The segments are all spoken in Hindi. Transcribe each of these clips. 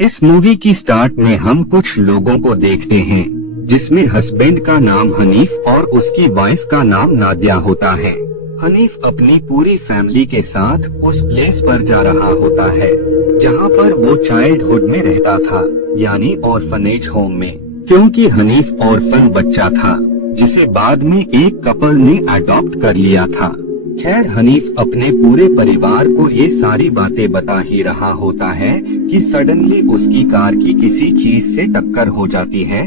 इस मूवी की स्टार्ट में हम कुछ लोगों को देखते हैं जिसमें हस्बैंड का नाम हनीफ और उसकी वाइफ का नाम नादिया होता है। हनीफ अपनी पूरी फैमिली के साथ उस प्लेस पर जा रहा होता है जहां पर वो चाइल्डहुड में रहता था, यानी ऑर्फनेज होम में, क्योंकि हनीफ ऑर्फन बच्चा था जिसे बाद में एक कपल ने अडॉप्ट कर लिया था। खैर, हनीफ अपने पूरे परिवार को ये सारी बातें बता ही रहा होता है कि सडनली उसकी कार की किसी चीज से टक्कर हो जाती है,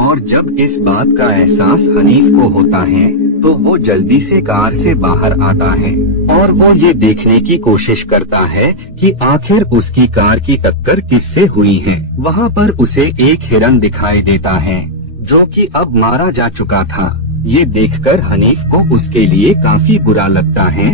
और जब इस बात का एहसास हनीफ को होता है तो वो जल्दी से कार से बाहर आता है और वो ये देखने की कोशिश करता है कि आखिर उसकी कार की टक्कर किससे हुई है। वहाँ पर उसे एक हिरन दिखाई देता है जो कि अब मारा जा चुका था। ये देखकर हनीफ को उसके लिए काफी बुरा लगता है।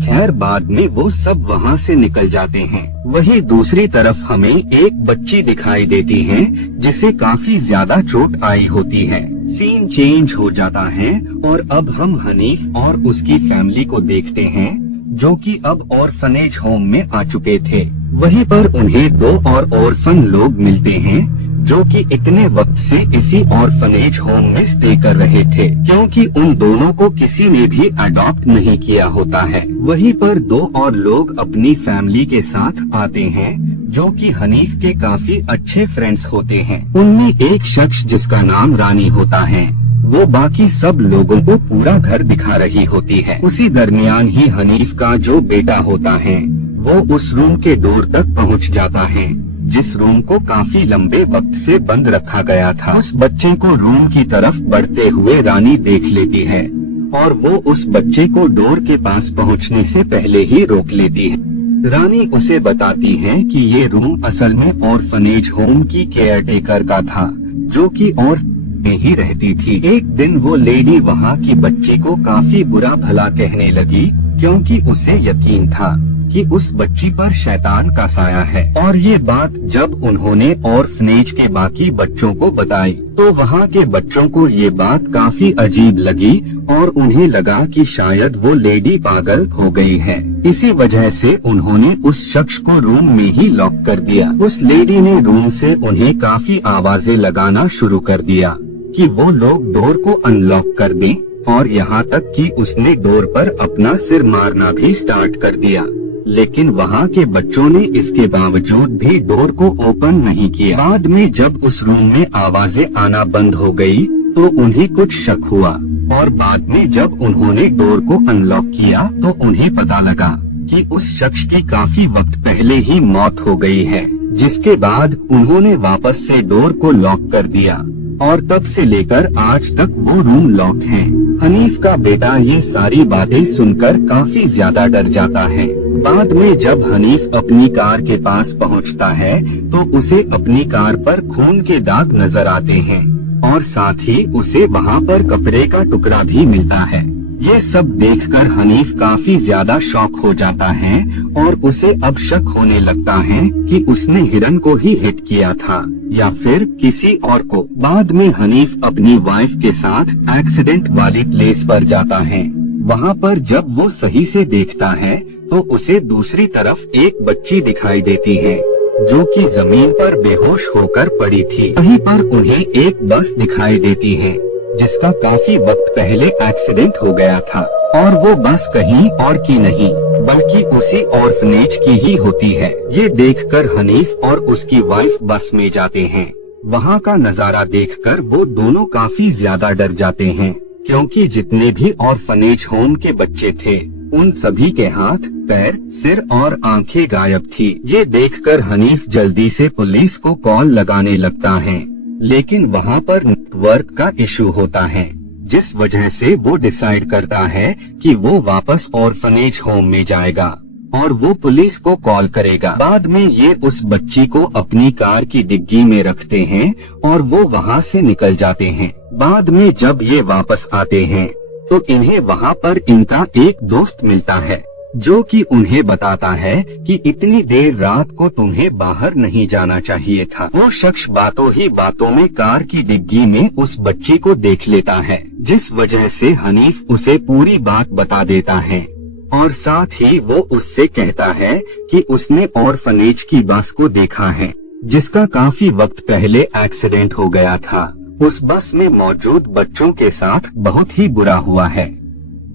खैर, बाद में वो सब वहाँ से निकल जाते हैं। वहीं दूसरी तरफ हमें एक बच्ची दिखाई देती है जिसे काफी ज्यादा चोट आई होती है। सीन चेंज हो जाता है और अब हम हनीफ और उसकी फैमिली को देखते हैं जो कि अब ऑर्फनेज होम में आ चुके थे। वहीं पर उन्हें दो और ऑर्फन लोग मिलते हैं जो कि इतने वक्त से इसी ऑर्फनेज होम में स्टे कर रहे थे, क्योंकि उन दोनों को किसी ने भी अडॉप्ट नहीं किया होता है। वहीं पर दो और लोग अपनी फैमिली के साथ आते हैं जो कि हनीफ के काफी अच्छे फ्रेंड्स होते हैं। उनमें एक शख्स जिसका नाम रानी होता है, वो बाकी सब लोगों को पूरा घर दिखा रही होती है। उसी दरमियान ही हनीफ का जो बेटा होता है वो उस रूम के डोर तक पहुंच जाता है जिस रूम को काफी लंबे वक्त से बंद रखा गया था। उस बच्चे को रूम की तरफ बढ़ते हुए रानी देख लेती है और वो उस बच्चे को डोर के पास पहुंचने से पहले ही रोक लेती है। रानी उसे बताती है कि ये रूम असल में ऑर्फनेज होम की केयर टेकर का था जो कि और में ही रहती थी। एक दिन वो लेडी वहाँ की बच्ची को काफी बुरा भला कहने लगी क्योंकि उसे यकीन था कि उस बच्ची पर शैतान का साया है। और ये बात जब उन्होंने ऑर्फनेज के बाकी बच्चों को बताई तो वहाँ के बच्चों को ये बात काफी अजीब लगी और उन्हें लगा कि शायद वो लेडी पागल हो गई है। इसी वजह से उन्होंने उस शख्स को रूम में ही लॉक कर दिया। उस लेडी ने रूम से उन्हें काफी आवाजें लगाना शुरू कर दिया कि वो लोग डोर को अनलॉक कर दें, और यहाँ तक कि उसने डोर पर अपना सिर मारना भी स्टार्ट कर दिया। लेकिन वहाँ के बच्चों ने इसके बावजूद भी डोर को ओपन नहीं किया। बाद में जब उस रूम में आवाजें आना बंद हो गई तो उन्हें कुछ शक हुआ, और बाद में जब उन्होंने डोर को अनलॉक किया तो उन्हें पता लगा कि उस शख्स की काफी वक्त पहले ही मौत हो गई है। जिसके बाद उन्होंने वापस से डोर को लॉक कर दिया और तब से लेकर आज तक वो रूम लॉक है। हनीफ का बेटा ये सारी बातें सुनकर काफी ज्यादा डर जाता है। बाद में जब हनीफ अपनी कार के पास पहुंचता है तो उसे अपनी कार पर खून के दाग नजर आते हैं और साथ ही उसे वहाँ पर कपड़े का टुकड़ा भी मिलता है। ये सब देखकर हनीफ काफी ज्यादा शॉक हो जाता है और उसे अब शक होने लगता है कि उसने हिरन को ही हिट किया था या फिर किसी और को। बाद में हनीफ अपनी वाइफ के साथ एक्सीडेंट वाली प्लेस पर जाता है। वहाँ पर जब वो सही से देखता है तो उसे दूसरी तरफ एक बच्ची दिखाई देती है जो कि जमीन पर बेहोश होकर पड़ी थी। वहीं पर उन्हें एक बस दिखाई देती है जिसका काफी वक्त पहले एक्सीडेंट हो गया था, और वो बस कहीं और की नहीं बल्कि उसी ऑर्फनेज की ही होती है। ये देखकर हनीफ और उसकी वाइफ बस में जाते हैं। वहाँ का नजारा देखकर वो दोनों काफी ज्यादा डर जाते हैं क्योंकि जितने भी ऑर्फनेज होम के बच्चे थे उन सभी के हाथ, पैर, सिर और आंखें गायब थी। ये देखकर हनीफ जल्दी से पुलिस को कॉल लगाने लगता है, लेकिन वहाँ पर नेटवर्क का इशू होता है जिस वजह से वो डिसाइड करता है कि वो वापस ऑर्फनेज होम में जाएगा और वो पुलिस को कॉल करेगा। बाद में ये उस बच्ची को अपनी कार की डिग्गी में रखते हैं और वो वहाँ से निकल जाते हैं। बाद में जब ये वापस आते हैं तो इन्हें वहाँ पर इनका एक दोस्त मिलता है जो कि उन्हें बताता है कि इतनी देर रात को तुम्हें बाहर नहीं जाना चाहिए था। वो शख्स बातों ही बातों में कार की डिग्गी में उस बच्ची को देख लेता है जिस वजह से हनीफ उसे पूरी बात बता देता है और साथ ही वो उससे कहता है कि उसने ऑर्फनेज की बस को देखा है जिसका काफी वक्त पहले एक्सीडेंट हो गया था। उस बस में मौजूद बच्चों के साथ बहुत ही बुरा हुआ है,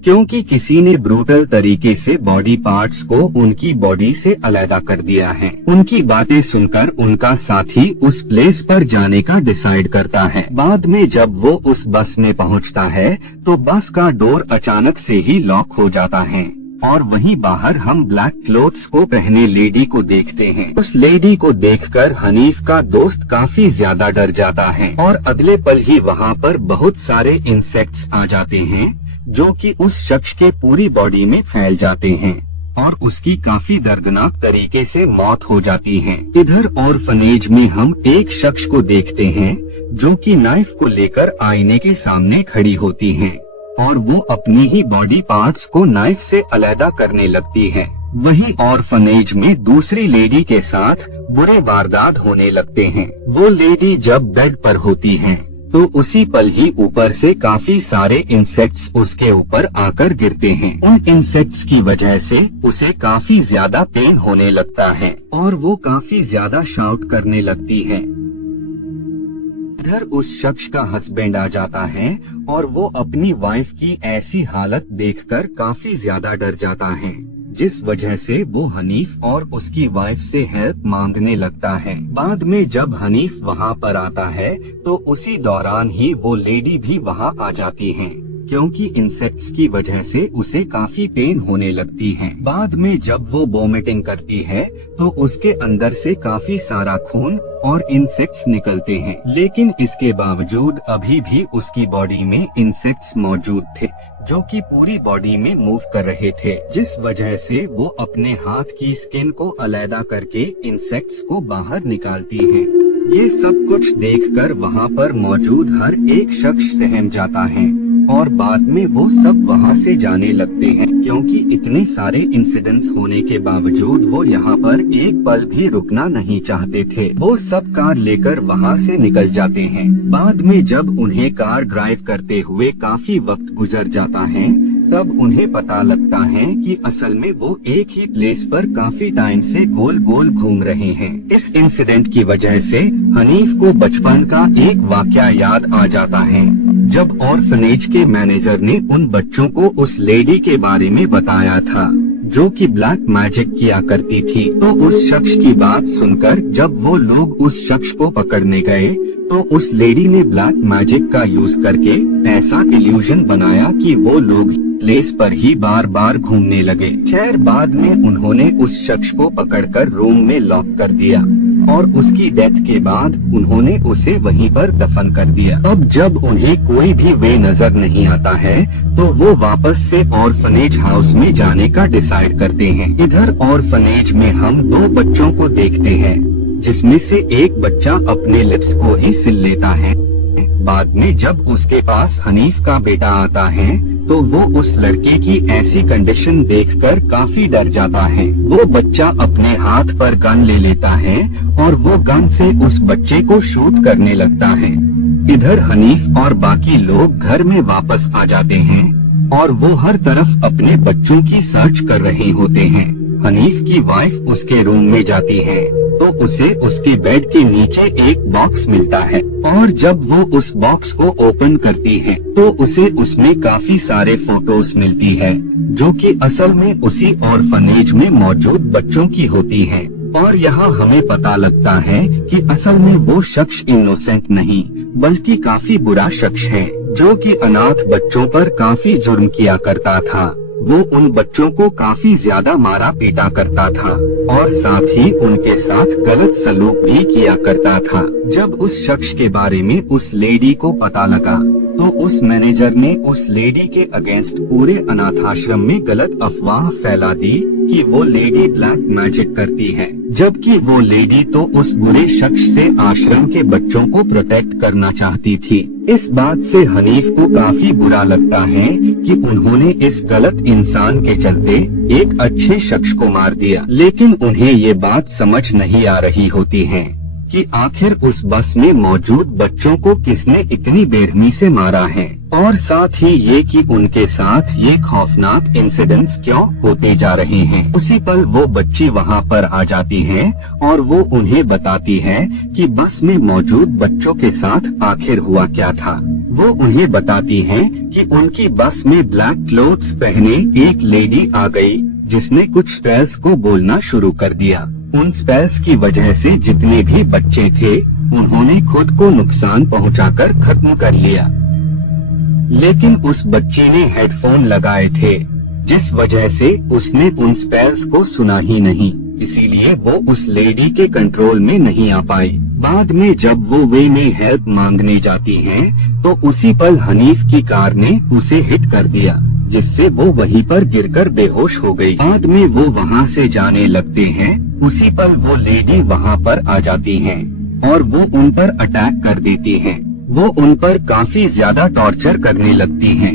क्योंकि किसी ने ब्रूटल तरीके से बॉडी पार्ट्स को उनकी बॉडी से अलग कर दिया है। उनकी बातें सुनकर उनका साथी उस प्लेस पर जाने का डिसाइड करता है। बाद में जब वो उस बस में पहुंचता है तो बस का डोर अचानक से ही लॉक हो जाता है और वहीं बाहर हम ब्लैक क्लोथ्स को पहने लेडी को देखते हैं। उस लेडी को देखकर हनीफ का दोस्त काफी ज्यादा डर जाता है और अगले पल ही वहाँ पर बहुत सारे इंसेक्ट्स आ जाते हैं जो कि उस शख्स के पूरी बॉडी में फैल जाते हैं और उसकी काफी दर्दनाक तरीके से मौत हो जाती है। इधर ऑर्फनेज में हम एक शख्स को देखते हैं जो कि नाइफ को लेकर आईने के सामने खड़ी होती है और वो अपनी ही बॉडी पार्ट्स को नाइफ से अलग करने लगती है। वहीं ऑर्फनेज में दूसरी लेडी के साथ बुरे वारदात होने लगते हैं। वो लेडी जब बेड पर होती है तो उसी पल ही ऊपर से काफी सारे इंसेक्ट्स उसके ऊपर आकर गिरते हैं। उन इंसेक्ट्स की वजह से उसे काफी ज्यादा पेन होने लगता है और वो काफी ज्यादा शाउट करने लगती है। इधर उस शख्स का हस्बैंड आ जाता है और वो अपनी वाइफ की ऐसी हालत देखकर काफी ज्यादा डर जाता है, जिस वजह से वो हनीफ और उसकी वाइफ से हेल्प मांगने लगता है। बाद में जब हनीफ वहाँ पर आता है तो उसी दौरान ही वो लेडी भी वहाँ आ जाती है, क्योंकि इंसेक्ट्स की वजह से उसे काफी पेन होने लगती है। बाद में जब वो वोमिटिंग करती है तो उसके अंदर से काफी सारा खून और इंसेक्ट्स निकलते हैं, लेकिन इसके बावजूद अभी भी उसकी बॉडी में इंसेक्ट्स मौजूद थे जो कि पूरी बॉडी में मूव कर रहे थे, जिस वजह से वो अपने हाथ की स्किन को अलग करके इंसेक्ट्स को बाहर निकालती है। ये सब कुछ देखकर वहाँ पर मौजूद हर एक शख्स सहम जाता है और बाद में वो सब वहाँ से जाने लगते हैं, क्योंकि इतने सारे इंसिडेंट्स होने के बावजूद वो यहाँ पर एक पल भी रुकना नहीं चाहते थे। वो सब कार लेकर वहाँ से निकल जाते हैं। बाद में जब उन्हें कार ड्राइव करते हुए काफी वक्त गुजर जाता है तब उन्हें पता लगता है कि असल में वो एक ही प्लेस पर काफी टाइम से गोल गोल घूम रहे हैं। इस इंसिडेंट की वजह से हनीफ को बचपन का एक वाकया याद आ जाता है, जब ऑर्फनेज के मैनेजर ने उन बच्चों को उस लेडी के बारे में बताया था जो कि ब्लैक मैजिक किया करती थी। तो उस शख्स की बात सुनकर जब वो लोग उस शख्स को पकड़ने गए तो उस लेडी ने ब्लैक मैजिक का यूज करके ऐसा इल्यूजन बनाया कि वो लोग प्लेस पर ही बार बार घूमने लगे। खैर बाद में उन्होंने उस शख्स को पकड़कर रूम में लॉक कर दिया और उसकी डेथ के बाद उन्होंने उसे वहीं पर दफन कर दिया। अब जब उन्हें कोई भी वे नजर नहीं आता है तो वो वापस से ऑर्फनेज हाउस में जाने का डिसाइड करते हैं। इधर ऑर्फनेज में हम दो बच्चों को देखते हैं, जिसमें से एक बच्चा अपने लिप्स को ही सिल लेता है। बाद में जब उसके पास हनीफ का बेटा आता है तो वो उस लड़के की ऐसी कंडीशन देखकर काफी डर जाता है। वो बच्चा अपने हाथ पर गन ले लेता है और वो गन से उस बच्चे को शूट करने लगता है। इधर हनीफ और बाकी लोग घर में वापस आ जाते हैं और वो हर तरफ अपने बच्चों की सर्च कर रहे होते हैं। हनीफ की वाइफ उसके रूम में जाती है तो उसे उसके बेड के नीचे एक बॉक्स मिलता है और जब वो उस बॉक्स को ओपन करती है तो उसे उसमें काफी सारे फोटोज मिलती है जो कि असल में उसी ऑर्फनेज में मौजूद बच्चों की होती है। और यहाँ हमें पता लगता है कि असल में वो शख्स इनोसेंट नहीं बल्कि काफी बुरा शख्स है जो कि अनाथ बच्चों पर काफी जुर्म किया करता था। वो उन बच्चों को काफी ज्यादा मारा पीटा करता था और साथ ही उनके साथ गलत सलूक भी किया करता था। जब उस शख्स के बारे में उस लेडी को पता लगा तो उस मैनेजर ने उस लेडी के अगेंस्ट पूरे अनाथाश्रम में गलत अफवाह फैला दी कि वो लेडी ब्लैक मैजिक करती है, जबकि वो लेडी तो उस बुरे शख्स से आश्रम के बच्चों को प्रोटेक्ट करना चाहती थी। इस बात से हनीफ को काफी बुरा लगता है कि उन्होंने इस गलत इंसान के चलते एक अच्छे शख्स को मार दिया, लेकिन उन्हें ये बात समझ नहीं आ रही होती है कि आखिर उस बस में मौजूद बच्चों को किसने इतनी बेरहमी से मारा है, और साथ ही ये कि उनके साथ ये खौफनाक इंसिडेंट्स क्यों होते जा रहे हैं। उसी पल वो बच्ची वहाँ पर आ जाती है और वो उन्हें बताती है कि बस में मौजूद बच्चों के साथ आखिर हुआ क्या था। वो उन्हें बताती है कि उनकी बस में ब्लैक क्लोथ्स पहने एक लेडी आ गई, जिसने कुछ स्पेल्स को बोलना शुरू कर दिया। उन स्पेल्स की वजह से जितने भी बच्चे थे उन्होंने खुद को नुकसान पहुंचाकर खत्म कर लिया। लेकिन उस बच्ची ने हेडफोन लगाए थे, जिस वजह से उसने उन स्पेल्स को सुना ही नहीं, इसीलिए वो उस लेडी के कंट्रोल में नहीं आ पाई। बाद में जब वो वे में हेल्प मांगने जाती हैं, तो उसी पल हनीफ की कार ने उसे हिट कर दिया, जिससे वो वहीं पर गिरकर बेहोश हो गई। बाद में वो वहाँ से जाने लगते हैं। उसी पल वो लेडी वहाँ पर आ जाती हैं और वो उन पर अटैक कर देती हैं। वो उन पर काफी ज्यादा टॉर्चर करने लगती हैं।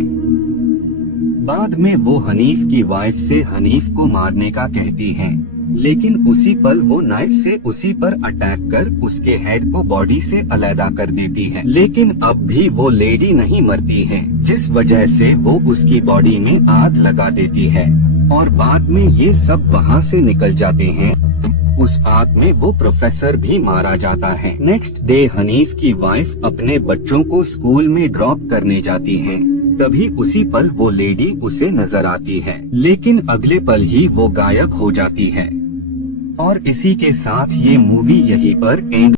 बाद में वो हनीफ की वाइफ से हनीफ को मारने का कहती हैं, लेकिन उसी पल वो नाइफ से उसी पर अटैक कर उसके हेड को बॉडी से अलग कर देती है। लेकिन अब भी वो लेडी नहीं मरती है, जिस वजह से वो उसकी बॉडी में आग लगा देती है और बाद में ये सब वहाँ से निकल जाते हैं। उस आग में वो प्रोफेसर भी मारा जाता है। नेक्स्ट डे हनीफ की वाइफ अपने बच्चों को स्कूल में ड्रॉप करने जाती है। तभी उसी पल वो लेडी उसे नजर आती है, लेकिन अगले पल ही वो गायब हो जाती है। और इसी के साथ ये मूवी यहीं पर एंड